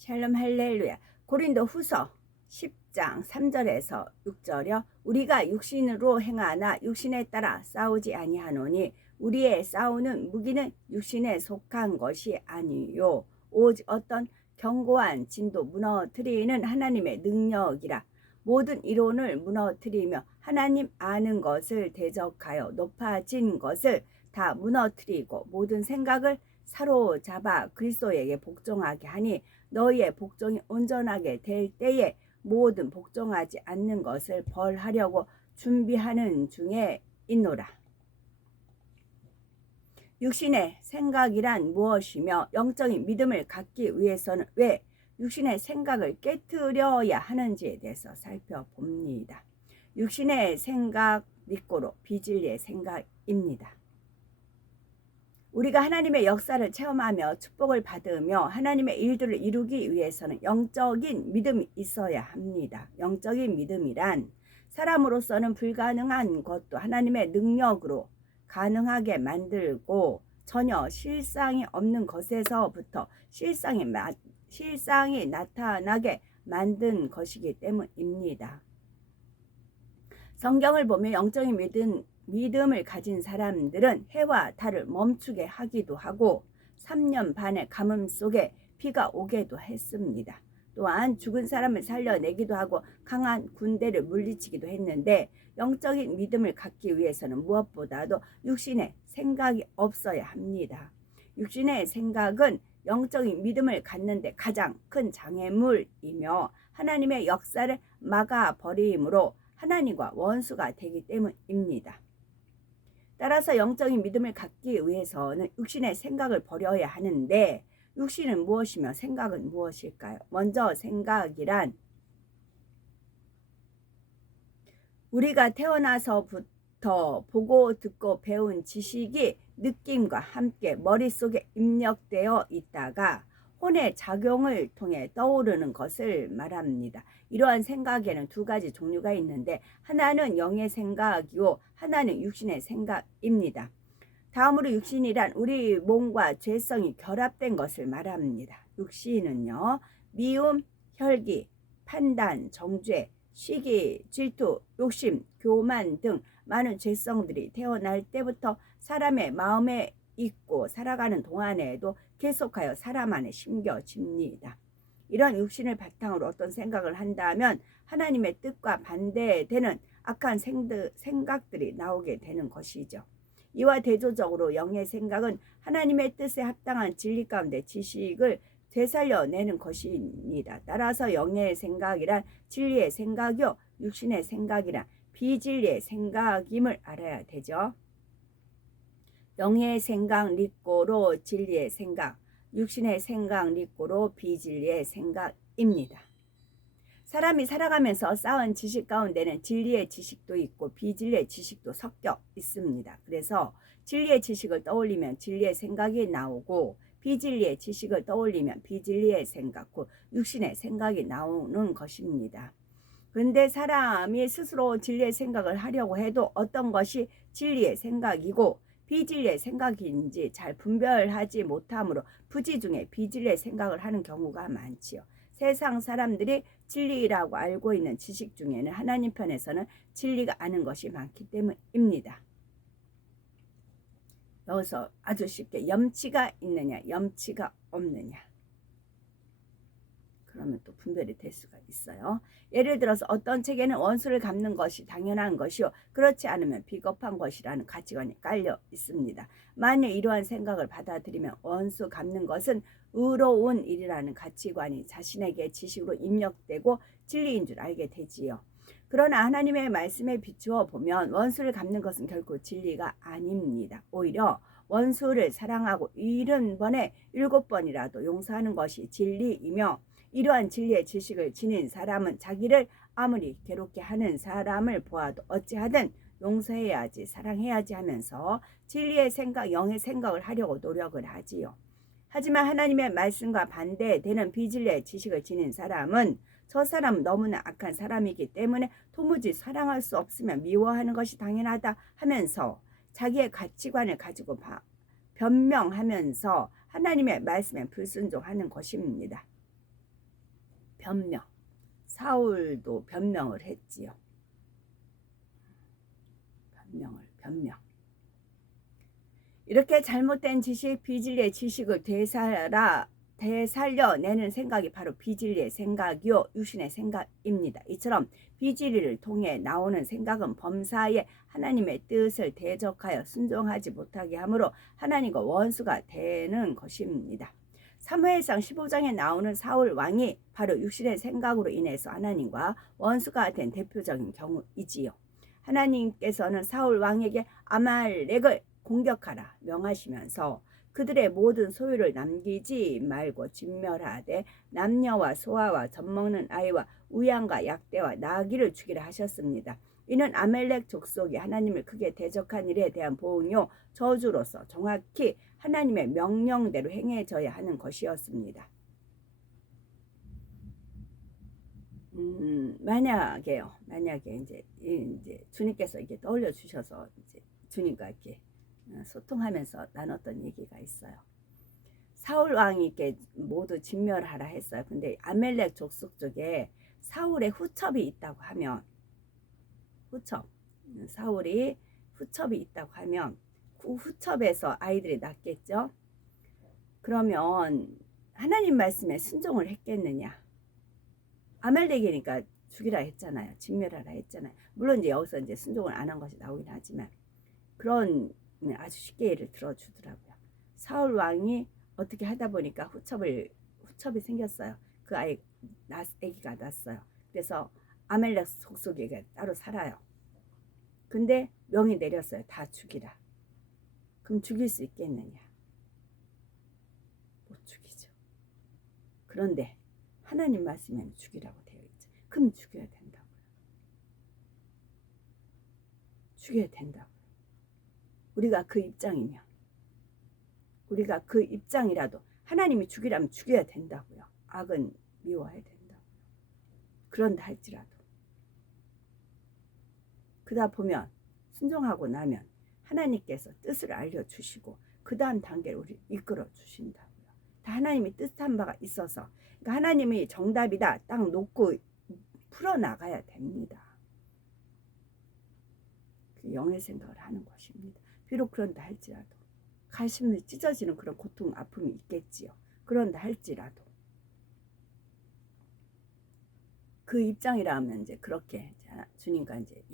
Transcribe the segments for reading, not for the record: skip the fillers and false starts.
샬롬 할렐루야. 고린도 후서 10장 3절에서 6절이요. 우리가 육신으로 행하나 육신에 따라 싸우지 아니하노니 우리의 싸우는 무기는 육신에 속한 것이 아니요 오직 어떤 견고한 진도 무너뜨리는 하나님의 능력이라. 모든 이론을 무너뜨리며 하나님 아는 것을 대적하여 높아진 것을 다 무너뜨리고 모든 생각을 사로잡아 그리스도에게 복종하게 하니 너희의 복종이 온전하게 될 때에 모든 복종하지 않는 것을 벌하려고 준비하는 중에 있노라. 육신의 생각이란 무엇이며 영적인 믿음을 갖기 위해서는 왜 육신의 생각을 깨트려야 하는지에 대해서 살펴봅니다. 육신의 생각 니꼬로 비진리의 생각입니다. 우리가 하나님의 역사를 체험하며 축복을 받으며 하나님의 일들을 이루기 위해서는 영적인 믿음이 있어야 합니다. 영적인 믿음이란 사람으로서는 불가능한 것도 하나님의 능력으로 가능하게 만들고 전혀 실상이 없는 것에서부터 실상이 나타나게 만든 것이기 때문입니다. 성경을 보면 영적인 믿음을 가진 사람들은 해와 달을 멈추게 하기도 하고 3년 반의 가뭄 속에 비가 오게도 했습니다. 또한 죽은 사람을 살려내기도 하고 강한 군대를 물리치기도 했는데 영적인 믿음을 갖기 위해서는 무엇보다도 육신의 생각이 없어야 합니다. 육신의 생각은 영적인 믿음을 갖는데 가장 큰 장애물이며 하나님의 역사를 막아버림으로 하나님과 원수가 되기 때문입니다. 따라서 영적인 믿음을 갖기 위해서는 육신의 생각을 버려야 하는데 육신은 무엇이며 생각은 무엇일까요? 먼저 생각이란 우리가 태어나서부터 보고 듣고 배운 지식이 느낌과 함께 머릿속에 입력되어 있다가 혼의 작용을 통해 떠오르는 것을 말합니다. 이러한 생각에는 두 가지 종류가 있는데 하나는 영의 생각이요 하나는 육신의 생각입니다. 다음으로 육신이란 우리 몸과 죄성이 결합된 것을 말합니다. 육신은요 미움, 혈기, 판단, 정죄, 시기, 질투, 욕심, 교만 등 많은 죄성들이 태어날 때부터 사람의 마음에 있고 살아가는 동안에도 계속하여 사람 안에 심겨집니다. 이런 육신을 바탕으로 어떤 생각을 한다면 하나님의 뜻과 반대되는 악한 생각들이 나오게 되는 것이죠. 이와 대조적으로 영의 생각은 하나님의 뜻에 합당한 진리 가운데 지식을 되살려내는 것입니다. 따라서 영의 생각이란 진리의 생각이요 육신의 생각이란 비진리의 생각임을 알아야 되죠. 영의 생각 리꼬로 진리의 생각, 육신의 생각 리꼬로 비진리의 생각입니다. 사람이 살아가면서 쌓은 지식 가운데는 진리의 지식도 있고 비진리의 지식도 섞여 있습니다. 그래서 진리의 지식을 떠올리면 진리의 생각이 나오고 비진리의 지식을 떠올리면 비진리의 생각, 곧 육신의 생각이 나오는 것입니다. 그런데 사람이 스스로 진리의 생각을 하려고 해도 어떤 것이 진리의 생각이고 비진리의 생각인지 잘 분별하지 못하므로 부지 중에 비진리의 생각을 하는 경우가 많지요. 세상 사람들이 진리라고 알고 있는 지식 중에는 하나님 편에서는 진리가 아닌 것이 많기 때문입니다. 여기서 아주 쉽게 염치가 있느냐 염치가 없느냐 그러면 또 분별이 될 수가 있어요. 예를 들어서 어떤 책에는 원수를 갚는 것이 당연한 것이요 그렇지 않으면 비겁한 것이라는 가치관이 깔려 있습니다. 만약 이러한 생각을 받아들이면 원수 갚는 것은 의로운 일이라는 가치관이 자신에게 지식으로 입력되고 진리인 줄 알게 되지요. 그러나 하나님의 말씀에 비추어 보면 원수를 갚는 것은 결코 진리가 아닙니다. 오히려 원수를 사랑하고 70번에 7번이라도 용서하는 것이 진리이며 이러한 진리의 지식을 지닌 사람은 자기를 아무리 괴롭게 하는 사람을 보아도 어찌하든 용서해야지 사랑해야지 하면서 진리의 생각, 영의 생각을 하려고 노력을 하지요. 하지만 하나님의 말씀과 반대되는 비진리의 지식을 지닌 사람은 저 사람은 너무나 악한 사람이기 때문에 도무지 사랑할 수 없으면 미워하는 것이 당연하다 하면서 자기의 가치관을 가지고 변명하면서 하나님의 말씀에 불순종하는 것입니다. 변명. 사울도 변명을 했지요. 변명. 이렇게 잘못된 지식, 비진리의 지식을 되살려내는 생각이 바로 비진리의 생각이요, 유신의 생각입니다. 이처럼 비진리를 통해 나오는 생각은 범사에 하나님의 뜻을 대적하여 순종하지 못하게 하므로 하나님과 원수가 되는 것입니다. 사무엘상 15장에 나오는 사울 왕이 바로 육신의 생각으로 인해서 하나님과 원수가 된 대표적인 경우이지요. 하나님께서는 사울 왕에게 아말렉을 공격하라 명하시면서 그들의 모든 소유를 남기지 말고 진멸하되 남녀와 소아와 젖먹는 아이와 우양과 약대와 나귀를 죽이라 하셨습니다. 이는 아말렉 족속이 하나님을 크게 대적한 일에 대한 보응요 저주로서 정확히 하나님의 명령대로 행해져야 하는 것이었습니다. 만약에 이제 주님께서 이렇게 떠올려 주셔서 이제 주님과 이렇게 소통하면서 나눴던 얘기가 있어요. 사울 왕이 이렇게 모두 진멸하라 했어요. 근데 아말렉 족속 쪽에 사울의 후첩이 있다고 하면, 사울이 후첩이 있다고 하면 그 후첩에서 아이들이 낳겠죠. 그러면 하나님 말씀에 순종을 했겠느냐? 아말렉이니까 죽이라 했잖아요. 진멸하라 했잖아요. 물론 이제 여기서 이제 순종을 안 한 것이 나오긴 하지만 그런 아주 쉽게 예를 들어주더라고요. 사울 왕이 어떻게 하다 보니까 후첩이 생겼어요. 그 아기가 났어요. 그래서 아말렉 족속에게 따로 살아요. 근데 명이 내렸어요. 다 죽이라. 그럼 죽일 수 있겠느냐? 못 죽이죠. 그런데 하나님 말씀에는 죽이라고 되어 있죠. 그럼 죽여야 된다고요. 죽여야 된다고요. 우리가 그 입장이라도 하나님이 죽이라면 죽여야 된다고요. 악은 미워해야 된다고요. 그런다 할지라도 그다 보면 순종하고 나면 하나님께서 뜻을 알려주시고 그 다음 단계를 우리 이끌어 주신다고요. 다 하나님이 뜻한 바가 있어서, 그러니까 하나님이 정답이다 딱 놓고 풀어나가야 됩니다. 그 영의 생각을 하는 것입니다. 비록 그런다 할지라도 가슴이 찢어지는 그런 고통, 아픔이 있겠지요. 그런다 할지라도 그 입장이라면 이제 그렇게 주님과 이제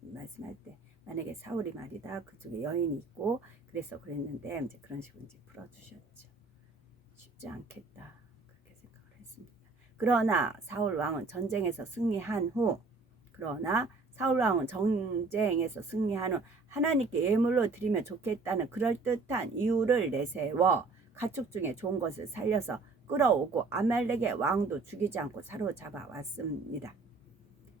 말씀할 때 만약에 사울이 말이다 그쪽에 여인이 있고 그래서 그랬는데 이제 그런 식으로 이제 풀어주셨죠. 쉽지 않겠다 그렇게 생각을 했습니다. 그러나 사울 왕은 전쟁에서 승리한 후 하나님께 예물로 드리면 좋겠다는 그럴듯한 이유를 내세워 가축 중에 좋은 것을 살려서 끌어오고 아말렉의 왕도 죽이지 않고 사로잡아 왔습니다.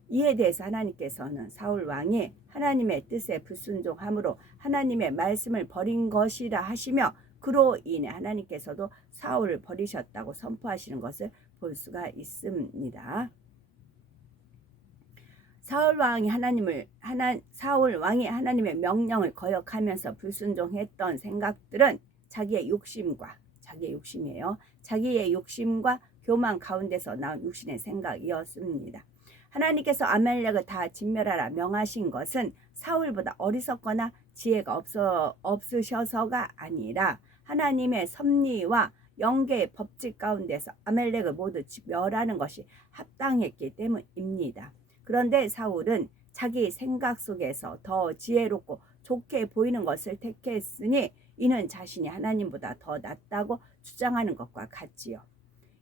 이에 대해서 하나님께서는 사울 왕이 하나님의 뜻에 불순종함으로 하나님의 말씀을 버린 것이라 하시며 그로 인해 하나님께서도 사울을 버리셨다고 선포하시는 것을 볼 수가 있습니다. 사울 왕이 하나님의 명령을 거역하면서 불순종했던 생각들은 자기의 욕심과 교만 가운데서 나온 육신의 생각이었습니다. 하나님께서 아말렉을 다 진멸하라 명하신 것은 사울보다 어리석거나 지혜가 없으셔서가 아니라 하나님의 섭리와 영계의 법칙 가운데서 아말렉을 모두 멸하는 것이 합당했기 때문입니다. 그런데 사울은 자기 생각 속에서 더 지혜롭고 좋게 보이는 것을 택했으니 이는 자신이 하나님보다 더 낫다고 주장하는 것과 같지요.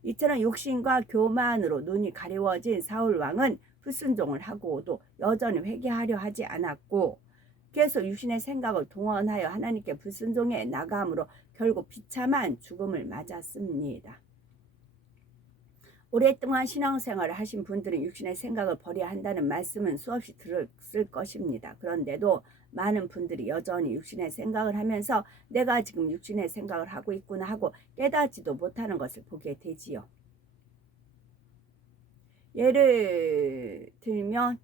이처럼 욕심과 교만으로 눈이 가리워진 사울 왕은 불순종을 하고도 여전히 회개하려 하지 않았고 계속 육신의 생각을 동원하여 하나님께 불순종해 나감으로 결국 비참한 죽음을 맞았습니다. 오랫동안 신앙생활을 하신 분들은 육신의 생각을 버려야 한다는 말씀은 수없이 들었을 것입니다. 그런데도 많은 분들이 여전히 육신의 생각을 하면서 내가 지금 육신의 생각을 하고 있구나 하고 깨닫지도 못하는 것을 보게 되지요. 예를 들면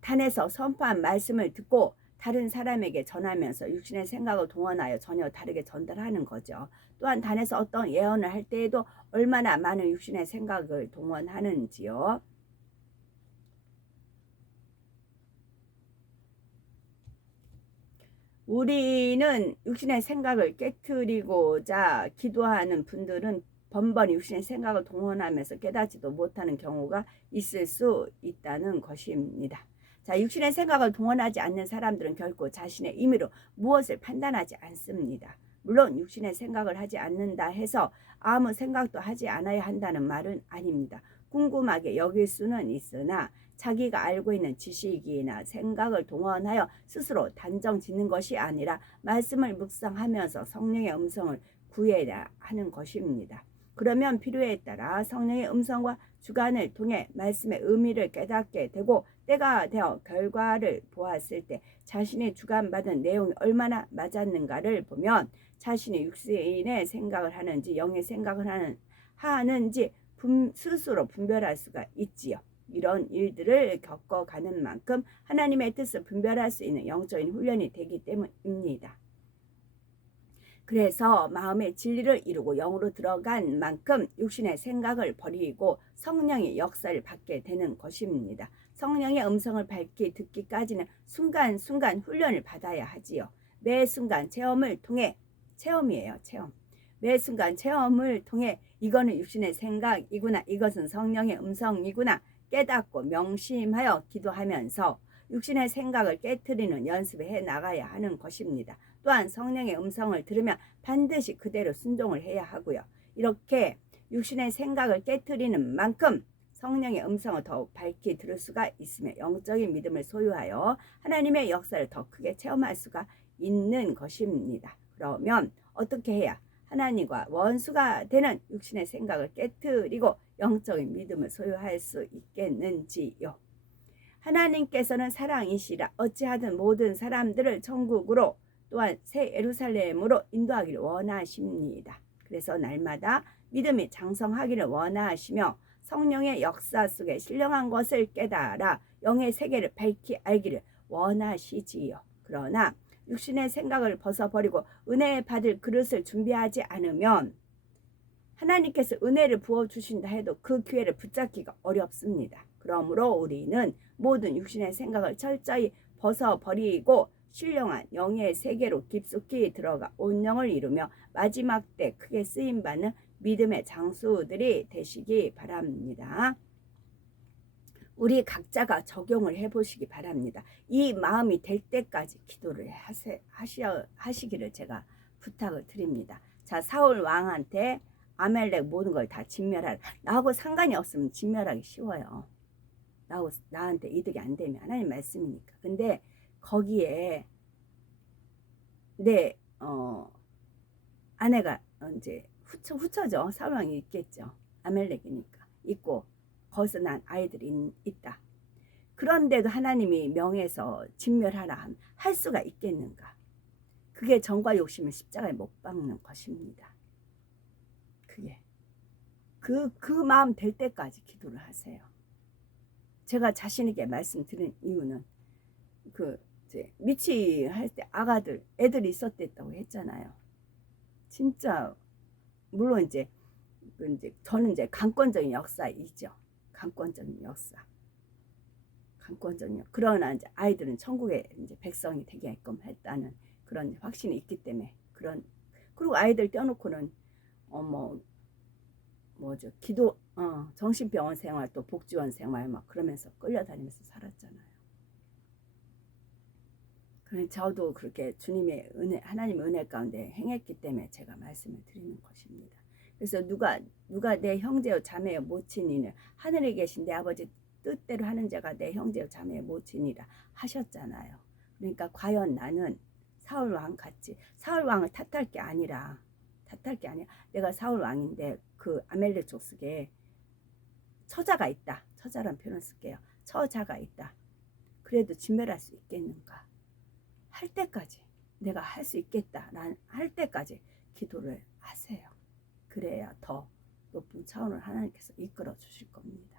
단에서 선포한 말씀을 듣고 다른 사람에게 전하면서 육신의 생각을 동원하여 전혀 다르게 전달하는 거죠. 또한 단에서 어떤 예언을 할 때에도 얼마나 많은 육신의 생각을 동원하는지요. 우리는 육신의 생각을 깨트리고자 기도하는 분들은 번번이 육신의 생각을 동원하면서 깨닫지도 못하는 경우가 있을 수 있다는 것입니다. 자, 육신의 생각을 동원하지 않는 사람들은 결코 자신의 임의로 무엇을 판단하지 않습니다. 물론 육신의 생각을 하지 않는다 해서 아무 생각도 하지 않아야 한다는 말은 아닙니다. 궁금하게 여길 수는 있으나 자기가 알고 있는 지식이나 생각을 동원하여 스스로 단정 짓는 것이 아니라 말씀을 묵상하면서 성령의 음성을 구해야 하는 것입니다. 그러면 필요에 따라 성령의 음성과 주관을 통해 말씀의 의미를 깨닫게 되고, 때가 되어 결과를 보았을 때 자신이 주관받은 내용이 얼마나 맞았는가를 보면 자신이 육신의 생각을 하는지 영의 생각을 하는지 스스로 분별할 수가 있지요. 이런 일들을 겪어가는 만큼 하나님의 뜻을 분별할 수 있는 영적인 훈련이 되기 때문입니다. 그래서 마음의 진리를 이루고 영으로 들어간 만큼 육신의 생각을 버리고 성령의 역사를 받게 되는 것입니다. 성령의 음성을 밝히 듣기까지는 순간순간 훈련을 받아야 하지요. 매 순간 체험을 통해, 체험이에요, 체험. 매 순간 체험을 통해 이거는 육신의 생각이구나, 이것은 성령의 음성이구나 깨닫고 명심하여 기도하면서 육신의 생각을 깨트리는 연습을 해 나가야 하는 것입니다. 또한 성령의 음성을 들으면 반드시 그대로 순종을 해야 하고요. 이렇게 육신의 생각을 깨트리는 만큼 성령의 음성을 더욱 밝히 들을 수가 있으며 영적인 믿음을 소유하여 하나님의 역사를 더 크게 체험할 수가 있는 것입니다. 그러면 어떻게 해야 하나님과 원수가 되는 육신의 생각을 깨트리고 영적인 믿음을 소유할 수 있겠는지요. 하나님께서는 사랑이시라 어찌하든 모든 사람들을 천국으로 또한 새 예루살렘으로 인도하기를 원하십니다. 그래서 날마다 믿음이 장성하기를 원하시며 성령의 역사 속에 신령한 것을 깨달아 영의 세계를 밝히 알기를 원하시지요. 그러나 육신의 생각을 벗어버리고 은혜 받을 그릇을 준비하지 않으면 하나님께서 은혜를 부어주신다 해도 그 기회를 붙잡기가 어렵습니다. 그러므로 우리는 모든 육신의 생각을 철저히 벗어버리고 신령한 영의 세계로 깊숙이 들어가 온영을 이루며 마지막 때 크게 쓰임받는 믿음의 장수들이 되시기 바랍니다. 우리 각자가 적용을 해보시기 바랍니다. 이 마음이 될 때까지 기도를 하시기를 제가 부탁을 드립니다. 자, 사울 왕한테 아멜렉 모든 걸 다 진멸하라. 나하고 상관이 없으면 진멸하기 쉬워요. 나한테 이득이 안 되면 하나님 말씀이니까. 근데 거기에 내 아내가 이제 후처죠. 사울 왕이 있겠죠. 아멜렉이니까 있고 거기서 난 아이들이 있다. 그런데도 하나님이 명해서 진멸하라 할 수가 있겠는가? 그게 정과 욕심을 십자가에 못 박는 것입니다. 그게 그 마음 될 때까지 기도를 하세요. 제가 자신있게 말씀드린 이유는 이제 미치 할 때 애들이 있었댔다고 했잖아요. 진짜 물론 이제 저는 이제 강권적인 역사이죠. 강권적인 역사. 그러나 이제 아이들은 천국의 이제 백성이 되게끔 했다는 그런 확신이 있기 때문에 그리고 아이들 떼어놓고는 정신병원 생활 또 복지원 생활 막 그러면서 끌려다니면서 살았잖아요. 그래서 저도 그렇게 주님의 은혜, 하나님의 은혜 가운데 행했기 때문에 제가 말씀을 드리는 것입니다. 그래서 누가 내 형제요 자매요 모친이냐 하늘에 계신 내 아버지 뜻대로 하는 자가 내 형제요 자매요 모친이라 하셨잖아요. 그러니까 과연 나는 사울 왕 같이 사울 왕을 탓할 게 아니라 내가 사울 왕인데 그 아멜렉 족속에 처자가 있다. 처자란 표현을 쓸게요. 처자가 있다. 그래도 진멸할 수 있겠는가? 할 때까지 내가 할 수 있겠다. 할 때까지 기도를 하세요. 그래야 더 높은 차원을 하나님께서 이끌어 주실 겁니다.